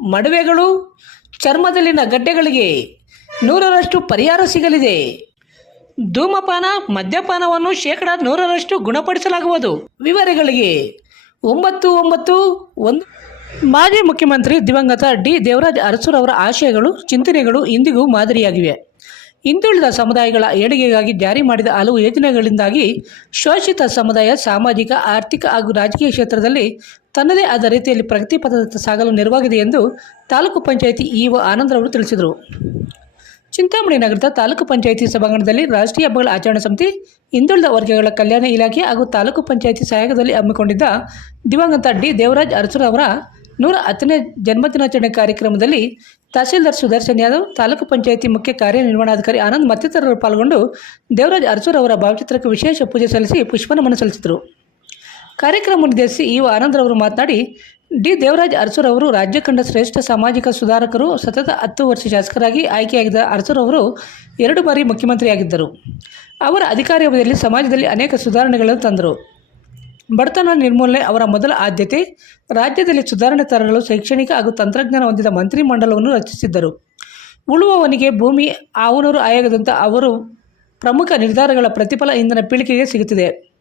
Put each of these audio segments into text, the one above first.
ಮಡುವೆಗಳು ಚರ್ಮದಲ್ಲಿನ ಗಡ್ಡೆಗಳಿಗೆ ನೂರರಷ್ಟು ಪರಿಹಾರ ಸಿಗಲಿದೆ. ಧೂಮಪಾನ, ಮದ್ಯಪಾನವನ್ನು ಶೇಕಡ ನೂರರಷ್ಟು ಗುಣಪಡಿಸಲಾಗುವುದು. ವಿವರಗಳಿಗೆ ಒಂಬತ್ತು ಒಂಬತ್ತು ಒಂದು. ಮಾಜಿ ಮುಖ್ಯಮಂತ್ರಿ ದಿವಂಗತ ಡಿ. ದೇವರಾಜ್ ಅರಸುರವರ ಆಶಯಗಳು, ಚಿಂತನೆಗಳು ಇಂದಿಗೂ ಮಾದರಿಯಾಗಿವೆ. ಹಿಂದುಳಿದ ಸಮುದಾಯಗಳ ಏಳಿಗೆಗಾಗಿ ಜಾರಿ ಮಾಡಿದ ಹಲವು ಯೋಜನೆಗಳಿಂದಾಗಿ ಶೋಷಿತ ಸಮುದಾಯ ಸಾಮಾಜಿಕ, ಆರ್ಥಿಕ ಹಾಗೂ ರಾಜಕೀಯ ಕ್ಷೇತ್ರದಲ್ಲಿ ತನ್ನದೇ ಆದ ರೀತಿಯಲ್ಲಿ ಪ್ರಗತಿ ಪಥದತ್ತ ಸಾಗಲು ನೆರವಾಗಿದೆ ಎಂದು ತಾಲೂಕು ಪಂಚಾಯಿತಿ ಇಒ ಆನಂದರವರು ತಿಳಿಸಿದರು. ಚಿಂತಾಮಣಿ ನಗರದ ತಾಲೂಕು ಪಂಚಾಯಿತಿ ಸಭಾಂಗಣದಲ್ಲಿ ರಾಷ್ಟ್ರೀಯ ಹಬ್ಬಗಳ ಆಚರಣಾ ಸಮಿತಿ, ಹಿಂದುಳಿದ ವರ್ಗಗಳ ಕಲ್ಯಾಣ ಇಲಾಖೆ ಹಾಗೂ ತಾಲೂಕು ಪಂಚಾಯಿತಿ ಸಹಯೋಗದಲ್ಲಿ ಹಮ್ಮಿಕೊಂಡಿದ್ದ ದಿವಂಗತ ಡಿ. ದೇವರಾಜ್ ಅರಸುರ ಅವರ ನೂರ ಹತ್ತನೇ ಜನ್ಮದಿನಾಚರಣೆ ಕಾರ್ಯಕ್ರಮದಲ್ಲಿ ತಹಸೀಲ್ದಾರ್ ಸುದರ್ಶನ್ ಯಾದವ್, ತಾಲೂಕು ಪಂಚಾಯಿತಿ ಮುಖ್ಯ ಕಾರ್ಯನಿರ್ವಹಣಾಧಿಕಾರಿ ಆನಂದ್ ಮತ್ತಿತರರು ಪಾಲ್ಗೊಂಡು ದೇವರಾಜ್ ಅರಸೂರ್ ಅವರ ಭಾವಚಿತ್ರಕ್ಕೆ ವಿಶೇಷ ಪೂಜೆ ಸಲ್ಲಿಸಿ ಪುಷ್ಪನಮನ ಸಲ್ಲಿಸಿದರು. ಕಾರ್ಯಕ್ರಮ ಉದ್ದೇಶಿಸಿ ಇ ಆನಂದ್ರವರು ಮಾತನಾಡಿ, ಡಿ ದೇವರಾಜ್ ಅರಸೂರ್ ಅವರು ರಾಜ್ಯ ಕಂಡ ಶ್ರೇಷ್ಠ ಸಾಮಾಜಿಕ ಸುಧಾರಕರು, ಸತತ ಹತ್ತು ವರ್ಷ ಶಾಸಕರಾಗಿ ಆಯ್ಕೆಯಾಗಿದ್ದ ಅರಸೂರ್ ಅವರು ಎರಡು ಬಾರಿ ಮುಖ್ಯಮಂತ್ರಿಯಾಗಿದ್ದರು. ಅವರ ಅಧಿಕಾರಾವಧಿಯಲ್ಲಿ ಸಮಾಜದಲ್ಲಿ ಅನೇಕ ಸುಧಾರಣೆಗಳನ್ನು ತಂದರು. ಬಡತನ ನಿರ್ಮೂಲನೆ ಅವರ ಮೊದಲ ಆದ್ಯತೆ, ರಾಜ್ಯದಲ್ಲಿ ಸುಧಾರಣೆ ತರಲು ಶೈಕ್ಷಣಿಕ ಹಾಗೂ ತಂತ್ರಜ್ಞಾನ ಹೊಂದಿದ ಮಂತ್ರಿಮಂಡಲವನ್ನು ರಚಿಸಿದ್ದರು. ಉಳುವವನಿಗೆ ಭೂಮಿ, ಆವನೂರು ಆಯೋಗದಂಥ ಅವರು ಪ್ರಮುಖ ನಿರ್ಧಾರಗಳ ಪ್ರತಿಫಲ ಇಂದಿನ ಪೀಳಿಗೆಗೆ ಸಿಗುತ್ತಿದೆ.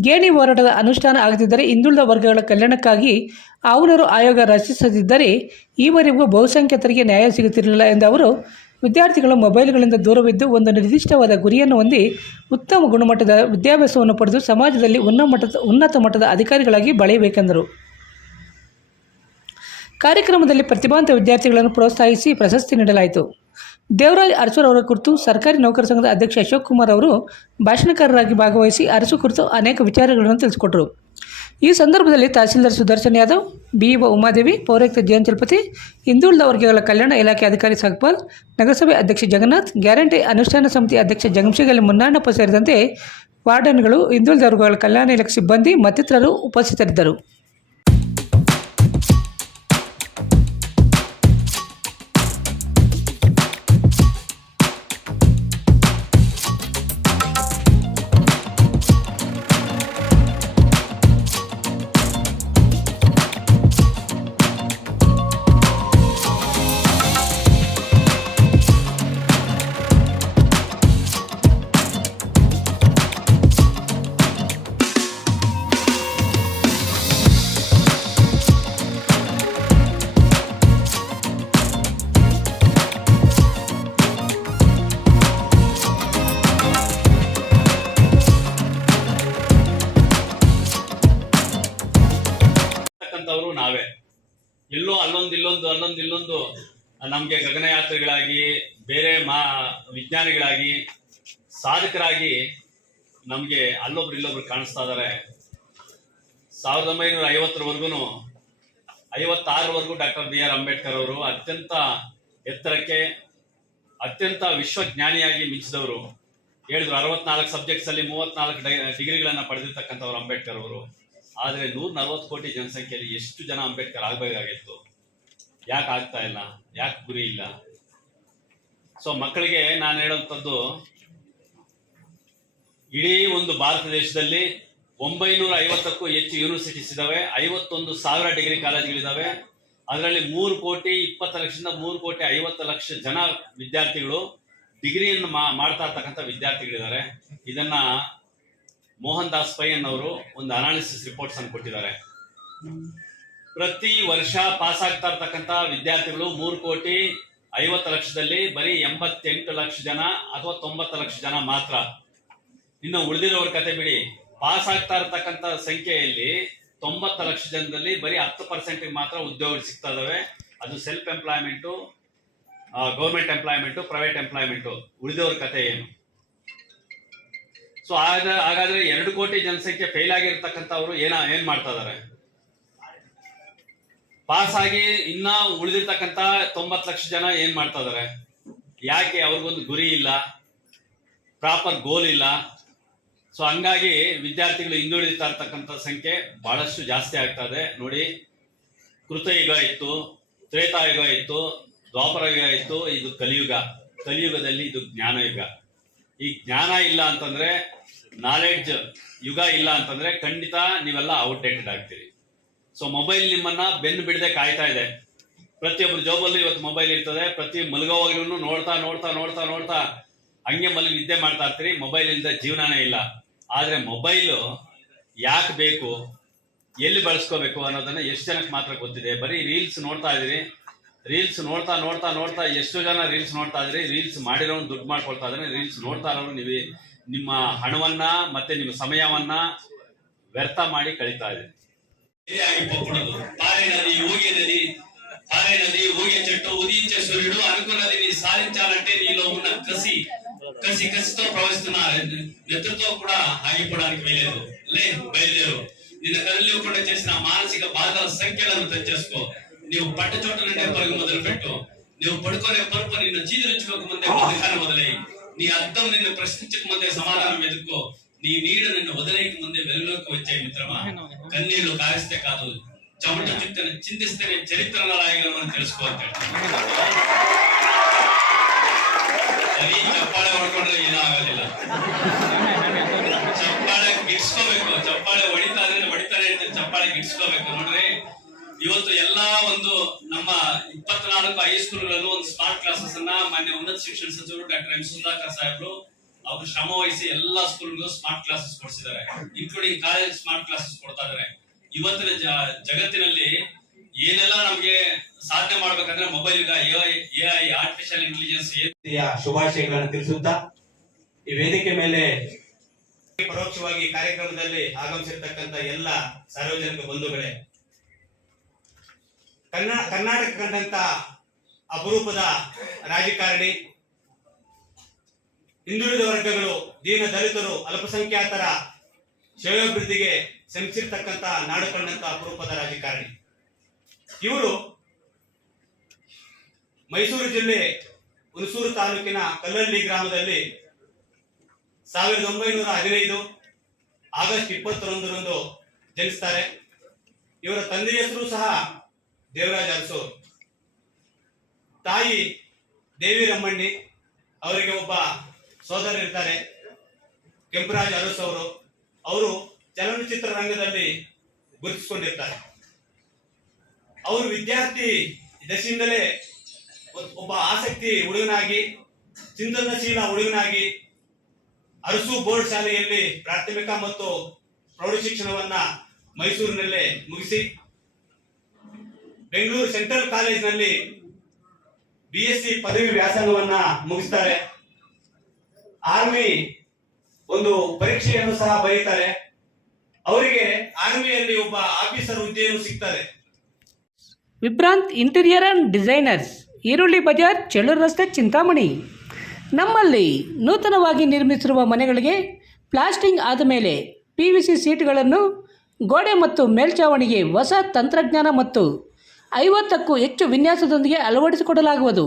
ಗೇಣಿ ಹೋರಾಟದ ಅನುಷ್ಠಾನ ಆಗದಿದ್ದರೆ ಹಿಂದುಳಿದ ವರ್ಗಗಳ ಕಲ್ಯಾಣಕ್ಕಾಗಿ ಆವುನರು ಆಯೋಗ ರಚಿಸದಿದ್ದರೆ ಈವರೆಗೂ ಬಹುಸಂಖ್ಯಾತರಿಗೆ ನ್ಯಾಯ ಸಿಗುತ್ತಿರಲಿಲ್ಲ ಎಂದ ಅವರು, ವಿದ್ಯಾರ್ಥಿಗಳು ಮೊಬೈಲ್ಗಳಿಂದ ದೂರವಿದ್ದು ಒಂದು ನಿರ್ದಿಷ್ಟವಾದ ಗುರಿಯನ್ನು ಹೊಂದಿ ಉತ್ತಮ ಗುಣಮಟ್ಟದ ವಿದ್ಯಾಭ್ಯಾಸವನ್ನು ಪಡೆದು ಸಮಾಜದಲ್ಲಿ ಉನ್ನಮಟ್ಟದ ಉನ್ನತ ಮಟ್ಟದ ಅಧಿಕಾರಿಗಳಾಗಿ ಬೆಳೆಯಬೇಕೆಂದರು. ಕಾರ್ಯಕ್ರಮದಲ್ಲಿ ಪ್ರತಿಭಾಂತ ವಿದ್ಯಾರ್ಥಿಗಳನ್ನು ಪ್ರೋತ್ಸಾಹಿಸಿ ಪ್ರಶಸ್ತಿ ನೀಡಲಾಯಿತು. ದೇವರಾಜ್ ಅರಸೂರ್ ಅವರ ಕುರಿತು ಸರ್ಕಾರಿ ನೌಕರ ಸಂಘದ ಅಧ್ಯಕ್ಷ ಅಶೋಕ್ ಕುಮಾರ್ ಅವರು ಭಾಷಣಕಾರರಾಗಿ ಭಾಗವಹಿಸಿ ಅರಸು ಕುರಿತು ಅನೇಕ ವಿಚಾರಗಳನ್ನು ತಿಳಿಸಿಕೊಟ್ಟರು. ಈ ಸಂದರ್ಭದಲ್ಲಿ ತಹಸೀಲ್ದಾರ್ ಸುದರ್ಶನ್ ಯಾದವ್, ಬಿಇಒ ಉಮಾದೇವಿ, ಪೌರಾಯುಕ್ತ ಜಯಂತ್ ಚಲಪತಿ ಹಿಂದುಳಿದ ವರ್ಗಗಳ ಕಲ್ಯಾಣ ಇಲಾಖೆ ಅಧಿಕಾರಿ ಸಗ್ಪಾಲ್ ನಗರಸಭೆ ಅಧ್ಯಕ್ಷ ಜಗನ್ನಾಥ್, ಗ್ಯಾರಂಟಿ ಅನುಷ್ಠಾನ ಸಮಿತಿ ಅಧ್ಯಕ್ಷ ಜಗಂಶಗಲಿ ಮುನ್ನಣ್ಣಪ್ಪ ಸೇರಿದಂತೆ ವಾರ್ಡನ್ಗಳು ಹಿಂದುಳಿದ ವರ್ಗಗಳ ಕಲ್ಯಾಣ ಇಲಾಖೆ ಸಿಬ್ಬಂದಿ, ಮತ್ತಿತರರು ಉಪಸ್ಥಿತರಿದ್ದರು. ಅಲ್ಲೊಂದು ಅಲ್ಲೊಂದು ಇಲ್ಲೊಂದು ನಮಗೆ ಗಗನಯಾತ್ರಿಗಳಾಗಿ, ಬೇರೆ ಮಾ, ವಿಜ್ಞಾನಿಗಳಾಗಿ ಸಾಧಕರಾಗಿ ನಮಗೆ ಅಲ್ಲೊಬ್ರು ಇಲ್ಲೊಬ್ರು ಕಾಣಿಸ್ತಾ ಇದ್ದಾರೆ ಸಾವಿರದ ಒಂಬೈನೂರ ಐವತ್ತರವರೆಗೂ ಐವತ್ತಾರವರೆಗೂ ಡಾಕ್ಟರ್ ಬಿ ಆರ್ ಅಂಬೇಡ್ಕರ್ ಅವರು ಅತ್ಯಂತ ಎತ್ತರಕ್ಕೆ, ಅತ್ಯಂತ ವಿಶ್ವಜ್ಞಾನಿಯಾಗಿ ಮಿಂಚಿದವರು. ಹೇಳಿದ್ರು ಅರವತ್ನಾಲ್ಕು ಸಬ್ಜೆಕ್ಟ್ಸ್ ಅಲ್ಲಿ ಮೂವತ್ನಾಲ್ಕು ಡಿಗ್ರಿಗಳನ್ನ ಪಡೆದಿರ್ತಕ್ಕಂಥವ್ರು ಅಂಬೇಡ್ಕರ್ ಅವರು. ಆದರೆ ನೂರ ನಲ್ವತ್ತು ಕೋಟಿ ಜನಸಂಖ್ಯೆಯಲ್ಲಿ ಎಷ್ಟು ಜನ ಅಂಬೇಡ್ಕರ್ ಆಗಬೇಕಾಗಿತ್ತು? ಯಾಕೆ ಆಗ್ತಾ ಇಲ್ಲ? ಯಾಕೆ ಗುರಿ ಇಲ್ಲ? ಸೊ ಮಕ್ಕಳಿಗೆ ನಾನು ಹೇಳುವಂಥದ್ದು ಇಡೀ ಒಂದು ಭಾರತ ದೇಶದಲ್ಲಿ ಒಂಬೈನೂರ ಐವತ್ತಕ್ಕೂ ಹೆಚ್ಚು ಯೂನಿವರ್ಸಿಟೀಸ್ ಇದ್ದಾವೆ ಐವತ್ತೊಂದು ಸಾವಿರ ಡಿಗ್ರಿ ಕಾಲೇಜ್ಗಳಿದ್ದಾವೆ ಅದರಲ್ಲಿ ಮೂರು ಕೋಟಿ ಇಪ್ಪತ್ತು ಲಕ್ಷದಿಂದ ಮೂರು ಕೋಟಿ ಐವತ್ತು ಲಕ್ಷ ಜನ ವಿದ್ಯಾರ್ಥಿಗಳು ಡಿಗ್ರಿಯನ್ನು ಮಾಡ್ತಾ ಇರ್ತಕ್ಕಂಥ ವಿದ್ಯಾರ್ಥಿಗಳಿದ್ದಾರೆ. ಇದನ್ನ ಮೋಹನ್ ದಾಸ್ ಪೈ ಅನ್ನೋರು ಒಂದು ಅನಾಲಿಸಿಸ್ ರಿಪೋರ್ಟ್ಸ್ ಅನ್ನು ಕೊಟ್ಟಿದ್ದಾರೆ. ಪ್ರತಿ ವರ್ಷ ಪಾಸ್ ಆಗ್ತಾ ಇರ್ತಕ್ಕಂಥ ವಿದ್ಯಾರ್ಥಿಗಳು ಮೂರು ಕೋಟಿ ಐವತ್ತು ಲಕ್ಷದಲ್ಲಿ ಬರೀ ಎಂಬತ್ತೆಂಟು ಲಕ್ಷ ಜನ ಅಥವಾ ತೊಂಬತ್ತು ಲಕ್ಷ ಜನ ಮಾತ್ರ. ಇನ್ನು ಉಳಿದಿರೋರ ಕತೆ ಬಿಡಿ. ಪಾಸ್ ಆಗ್ತಾ ಇರತಕ್ಕಂತ ಸಂಖ್ಯೆಯಲ್ಲಿ ತೊಂಬತ್ತು ಲಕ್ಷ ಜನದಲ್ಲಿ ಬರೀ ಹತ್ತು ಪರ್ಸೆಂಟ್ ಮಾತ್ರ ಉದ್ಯೋಗ ಸಿಗ್ತಾ ಇದಾವೆ. ಅದು self employment government employment private employment ಉಳಿದವ್ರ ಕತೆ ಏನು? ಸೊ ಹಾಗಾದ್ರೆ ಎರಡು ಕೋಟಿ ಜನಸಂಖ್ಯೆ ಫೇಲ್ ಆಗಿರ್ತಕ್ಕಂಥವ್ರು ಏನ, ಏನ್ ಮಾಡ್ತಾ ಇದಾರೆ? ಪಾಸ್ ಆಗಿ ಇನ್ನ ಉಳಿದಿರ್ತಕ್ಕಂತ ತೊಂಬತ್ತು ಲಕ್ಷ ಜನ ಏನ್ ಮಾಡ್ತಾ ಇದಾರೆ? ಯಾಕೆ ಅವ್ರಿಗೊಂದು ಗುರಿ ಇಲ್ಲ? ಪ್ರಾಪರ್ ಗೋಲ್ ಇಲ್ಲ? ಸೊ ಹಂಗಾಗಿ ವಿದ್ಯಾರ್ಥಿಗಳು ಹಿಂದುಳಿತಾ ಇರ್ತಕ್ಕಂಥ ಸಂಖ್ಯೆ ಬಹಳಷ್ಟು ಜಾಸ್ತಿ ಆಗ್ತಾ ಇದೆ. ನೋಡಿ ಕೃತಯುಗ ಇತ್ತು ತ್ರೇತಾಯುಗ ಇತ್ತು ದ್ವಾಪರ ಯುಗ ಇತ್ತು ಇದು ಕಲಿಯುಗ. ಕಲಿಯುಗದಲ್ಲಿ ಇದು ಜ್ಞಾನಯುಗ. ಈ ಜ್ಞಾನ ಇಲ್ಲ ಅಂತಂದ್ರೆ ನಾಲೆಡ್ಜ್ ಯುಗ ಇಲ್ಲ ಅಂತಂದ್ರೆ ಖಂಡಿತ ನೀವೆಲ್ಲ ಔಟ್ಡೇಟೆಡ್ ಆಗ್ತೀರಿ. ಸೊ ಮೊಬೈಲ್ ನಿಮ್ಮನ್ನ ಬೆನ್ನು ಬಿಡದೆ ಕಾಯ್ತಾ ಇದೆ. ಪ್ರತಿಯೊಬ್ಬರ ಜೋಬಲ್ಲೂ ಇವತ್ತು ಮೊಬೈಲ್ ಇರ್ತದೆ. ಪ್ರತಿ ಮಲಗೋವಾಗ್ಲೂ ನೋಡ್ತಾ ನೋಡ್ತಾ ನೋಡ್ತಾ ನೋಡ್ತಾ ಹಂಗೆ ಮಲಗಿ ನಿದ್ದೆ ಮಾಡ್ತಾ ಇರ್ತೀರಿ. ಮೊಬೈಲ್ ಇಲ್ಲದೆ ಜೀವನನೇ ಇಲ್ಲ. ಆದ್ರೆ ಮೊಬೈಲು ಯಾಕೆ ಬೇಕು, ಎಲ್ಲಿ ಬಳಸ್ಕೋಬೇಕು ಅನ್ನೋದನ್ನ ಎಷ್ಟು ಜನಕ್ಕೆ ಮಾತ್ರ ಗೊತ್ತಿದೆ. ಬರೀ ರೀಲ್ಸ್ ನೋಡ್ತಾ ಇದೀರಿ ರೀಲ್ಸ್ ನೋಡ್ತಾ ನೋಡ್ತಾ ನೋಡ್ತಾ ಎಷ್ಟು ಜನ ರೀಲ್ಸ್ ನೋಡ್ತಾ ಇದ್ರಿ. ರೀಲ್ಸ್ ಮಾಡಿರೋನು ದುಡ್ಡು ಮಾಡ್ಕೊಳ್ತಾ ಇದ್ರೆ ರೀಲ್ಸ್ ನೋಡ್ತಾ ಇರೋರು ನೀವು ನಿಮ್ಮ ಹಣವನ್ನ ಮತ್ತೆ ನಿಮ್ಮ ಸಮಯವನ್ನ ವ್ಯರ್ಥ ಮಾಡಿ ಕಳೀತಾ ಇದ್ದೀರಿ. ఆగి పొప్పుడు పారే నది ఊగే నది పారే నది ఊగే చెట్టు ఉదయించే సూర్యుడు అనుకున్నది నీ సాధించాలంటే నీలో ఉన్న కసి కసి కసితో ప్రవహిస్తున్న నెత్తుతో కూడా ఆగిపోవడానికి వీలేదు లే బయలుదేరు. నిన్న కదలివ్వకుండా చేసిన మానసిక బాధల సంఖ్యలను తెచ్చేసుకో. నీవు పట్ట చోట నుండే పరుగు మొదలు పెట్టు నువ్వు పడుకునే పరుపు నిన్ను చీదరించుకోక ముందే బతకాన్ని వదిలేయి. నీ అర్థం నిన్ను ప్రశ్నించక ముందే సమాధానం వెతుక్కో. నీ నీడ నిన్ను వదిలేక ముందే వెలుగులోకి వచ్చే మిత్రమా కన్నీళ్లు కారిస్తే కాదు చెమట చుట్టని చింతిస్తేనే చరిత్రను రాయగలమని తెలుసుకోవచ్చు ಸರಿ ಚಪ್ಪಾಳೆ ಹೊಡ್ಕೊಂಡ್ರೆ ಇದಾಗೋದಿಲ್ಲ ಚಪ್ಪಾಳೆ ಗಿಡ್ಸ್ಕೋಬೇಕು ಚಪ್ಪಾಳೆ ಹೊಡಿತಾ ಇದ್ರೆ ಹೊಡಿತಾನೆ ಅಂತ ಚಪ್ಪಾಳೆ ಗಿಡ್ಸ್ಕೋಬೇಕು ನೋಡ್ರಿ ಇವತ್ತು ಎಲ್ಲಾ ಒಂದು ನಮ್ಮ ಇಪ್ಪತ್ನಾಲ್ಕು ಹೈಸ್ಕೂಲ್ಗಳಲ್ಲೂ ಒಂದು ಸ್ಮಾರ್ಟ್ ಕ್ಲಾಸಸ್ ಅನ್ನ ಮಾನ್ಯ ಉನ್ನತ ಶಿಕ್ಷಣ ಸಚಿವರು ಡಾಕ್ಟರ್ ಎಂ ಸುಧಾಕರ್ ಸಾಹೇಬ್ರು ಅವರು ಶ್ರಮ ವಹಿಸಿ ಎಲ್ಲಾ ಸ್ಕೂಲ್ಗೂ ಸ್ಮಾರ್ಟ್ ಕ್ಲಾಸಸ್ ಕೊಡಿಸಿದ್ದಾರೆ. ಇನ್ಕ್ಲೂಡಿಂಗ್ ಕಾಲೇಜ್ ಸ್ಮಾರ್ಟ್ ಕ್ಲಾಸಸ್ ಕೊಡ್ತಾ ಇದಾರೆ ಇವತ್ತಿನ ಜಗತ್ತಿನಲ್ಲಿ ಏನೆಲ್ಲ ನಮ್ಗೆ ಸಾಧನೆ ಮಾಡ್ಬೇಕಂದ್ರೆ ಮೊಬೈಲ್ ಈಗ ಎಐ ಆರ್ಟಿಫಿಷಿಯಲ್ ಇಂಟೆಲಿಜೆನ್ಸ್ ಶುಭಾಶಯಗಳನ್ನು ತಿಳಿಸುತ್ತಾ, ಈ ವೇದಿಕೆ ಮೇಲೆ ಪರೋಕ್ಷವಾಗಿ ಕಾರ್ಯಕ್ರಮದಲ್ಲಿ ಆಗಮಿಸಿರ್ತಕ್ಕಂಥ ಎಲ್ಲ ಸಾರ್ವಜನಿಕ ಬಂಧುಗಳೇ ಕರ್ನಾಟಕ ಕಂಡಂತ ಅಪರೂಪದ ರಾಜಕಾರಣಿ ಹಿಂದುಳಿದ ವರ್ಗಗಳು, ದೀನ ದಲಿತರು, ಅಲ್ಪಸಂಖ್ಯಾತರ ಶ್ರೇಯೋಭಿವೃದ್ಧಿಗೆ ಶ್ರಮಿಸಿರ್ತಕ್ಕಂಥ ನಾಡು ಕಂಡಂತಹ ಅಪರೂಪದ ರಾಜಕಾರಣಿ. ಇವರು ಮೈಸೂರು ಜಿಲ್ಲೆ ಹುಣಸೂರು ತಾಲೂಕಿನ ಕಲ್ಲಳ್ಳಿ ಗ್ರಾಮದಲ್ಲಿ ಸಾವಿರದ ಒಂಬೈನೂರ ಹದಿನೈದು ಆಗಸ್ಟ್ ಇಪ್ಪತ್ತೊಂದರಂದು ಜನಿಸ್ತಾರೆ. ಇವರ ತಂದೆಯ ಹೆಸರು ಸಹ ದೇವರಾಜ ಅರಸು. ತಾಯಿ ದೇವಿ ರಮ್ಮಣ್ಣಿ ಅವರಿಗೆ ಒಬ್ಬ ಸೋದರ ಇರ್ತಾರೆ. ಕೆಂಪರಾಜ್ ಅರಸ್ ಅವರು. ಅವರು ಚಲನಚಿತ್ರ ರಂಗದಲ್ಲಿ ಗುರುತಿಸಿಕೊಂಡಿರ್ತಾರೆ. ಅವರು ವಿದ್ಯಾರ್ಥಿ ದಶೆಯಿಂದಲೇ ಒಬ್ಬ ಆಸಕ್ತಿ ಹುಡುಗನಾಗಿ, ಚಿಂತನಶೀಲ ಹುಡುಗನಾಗಿ ಅರಸು ಬೋರ್ಡ್ ಶಾಲೆಯಲ್ಲಿ ಪ್ರಾಥಮಿಕ ಮತ್ತು ಪ್ರೌಢ ಶಿಕ್ಷಣವನ್ನ ಮೈಸೂರಿನಲ್ಲೇ ಮುಗಿಸಿ, ಬೆಂಗಳೂರು ಸೆಂಟ್ರಲ್ ಕಾಲೇಜಿನಲ್ಲಿ ಬಿ ಎಸ್ ಸಿ ಪದವಿ ವ್ಯಾಸಂಗವನ್ನ ಮುಗಿಸ್ತಾರೆ. ಆರ್ಮಿ ಒಂದು ಪರೀಕ್ಷೆಯನ್ನು ಸಹ ಬರೀತಾರೆ. ಅವರಿಗೆ ಆರ್ಮಿಯಲ್ಲಿ ಒಬ್ಬ ಆಫೀಸರ್ ಹುದ್ದೆಯನ್ನು ಸಿಗ್ತದೆ ವಿಭ್ರಾಂತ್ ಇಂಟೀರಿಯರ್ ಅಂಡ್ ಡಿಸೈನರ್ಸ್, ಈರುಳ್ಳಿ ಬಜಾರ್, ಚೆಳ್ಳೂರು ರಸ್ತೆ, ಚಿಂತಾಮಣಿ. ನಮ್ಮಲ್ಲಿ ನೂತನವಾಗಿ ನಿರ್ಮಿಸಿರುವ ಮನೆಗಳಿಗೆ ಪ್ಲಾಸ್ಟಿಂಗ್ ಆದ ಮೇಲೆ ಪಿ ವಿ ಸಿ ಸೀಟ್ಗಳನ್ನು ಗೋಡೆ ಮತ್ತು ಮೇಲ್ಛಾವಣಿಗೆ ಹೊಸ ತಂತ್ರಜ್ಞಾನ ಮತ್ತು ಐವತ್ತಕ್ಕೂ ಹೆಚ್ಚು ವಿನ್ಯಾಸದೊಂದಿಗೆ ಅಳವಡಿಸಿಕೊಡಲಾಗುವುದು.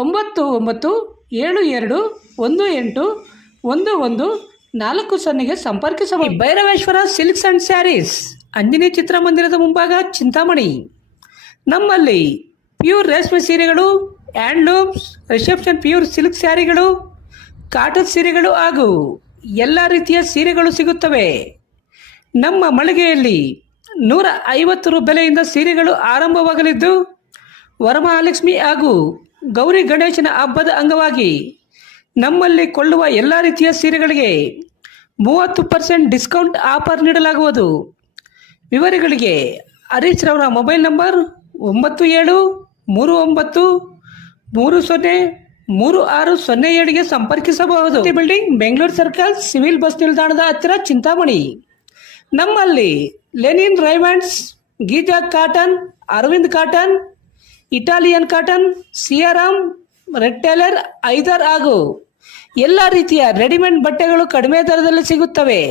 ಒಂಬತ್ತು ಒಂಬತ್ತು ಏಳು ಎರಡು ಒಂದು ಎಂಟು ಒಂದು ಒಂದು ನಾಲ್ಕು ಸೊನ್ನೆಗೆ ಸಂಪರ್ಕಿಸಬಹುದು. Bhairaveshwara silks and sarees, Anjani ಚಿತ್ರಮಂದಿರದ ಮುಂಭಾಗ ಚಿಂತಾಮಣಿ. ನಮ್ಮಲ್ಲಿ ಪ್ಯೂರ್ ರೇಷ್ಮೆ ಸೀರೆಗಳು, ಹ್ಯಾಂಡ್ಲೂಮ್ಸ್, ರಿಸೆಪ್ಷನ್ ಪ್ಯೂರ್ ಸಿಲ್ಕ್ ಸ್ಯಾರಿಗಳು, ಕಾಟನ್ ಸೀರೆಗಳು ಹಾಗೂ ಎಲ್ಲ ರೀತಿಯ ಸೀರೆಗಳು ಸಿಗುತ್ತವೆ. ನಮ್ಮ ಮಳಿಗೆಯಲ್ಲಿ ನೂರ ಐವತ್ತು ರು ಬೆಲೆಯಿಂದ ಸೀರೆಗಳು ಆರಂಭವಾಗಲಿದ್ದು, ವರಮಹಾಲಕ್ಷ್ಮಿ ಹಾಗೂ ಗೌರಿ ಗಣೇಶನ ಹಬ್ಬದ ಅಂಗವಾಗಿ ನಮ್ಮಲ್ಲಿ ಕೊಳ್ಳುವ ಎಲ್ಲ ರೀತಿಯ ಸೀರೆಗಳಿಗೆ ಮೂವತ್ತು ಪರ್ಸೆಂಟ್ ಡಿಸ್ಕೌಂಟ್ ಆಫರ್ ನೀಡಲಾಗುವುದು. ವಿವರಗಳಿಗೆ ಹರೀಶ್ ರವರ ಮೊಬೈಲ್ ನಂಬರ್ ಒಂಬತ್ತು ಏಳು ಮೂರು ಒಂಬತ್ತು ಮೂರು ಸೊನ್ನೆ ಮೂರು ಆರು ಸೊನ್ನೆ ಏಳಿಗೆ ಸಂಪರ್ಕಿಸಬಹುದು. Building Bengaluru circle civil bus ನಿಲ್ದಾಣದ ಹತ್ತಿರ ಚಿಂತಾಮಣಿ. ನಮ್ಮಲ್ಲಿ linen Raymonds giza cotton Arvind cotton Italian cotton, Siyaram, red tailor, ಐದರ್ ಹಾಗೂ ಎಲ್ಲ ರೀತಿಯ ರೆಡಿಮೇಡ್ ಬಟ್ಟೆಗಳು ಕಡಿಮೆ ದರದಲ್ಲಿ ಸಿಗುತ್ತವೆ.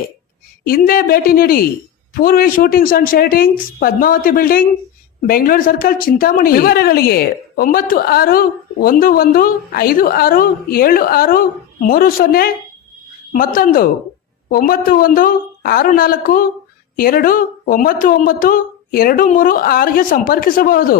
ಹಿಂದೆ ಭೇಟಿ ನೀಡಿ Poorvi suitings and shirtings Padmavathi building, Bengaluru circle, Chintamani. ವಿವರಗಳಿಗೆ ಒಂಬತ್ತು ಆರು ಒಂದು ಒಂದು ಐದು ಆರು ಏಳು ಆರು ಮೂರು ಸೊನ್ನೆ ಮತ್ತೊಂದು ಒಂಬತ್ತು ಒಂದು ಆರು ನಾಲ್ಕು ಎರಡು ಒಂಬತ್ತು ಒಂಬತ್ತು ಎರಡು ಮೂರು ಆರಿಗೆ ಸಂಪರ್ಕಿಸಬಹುದು.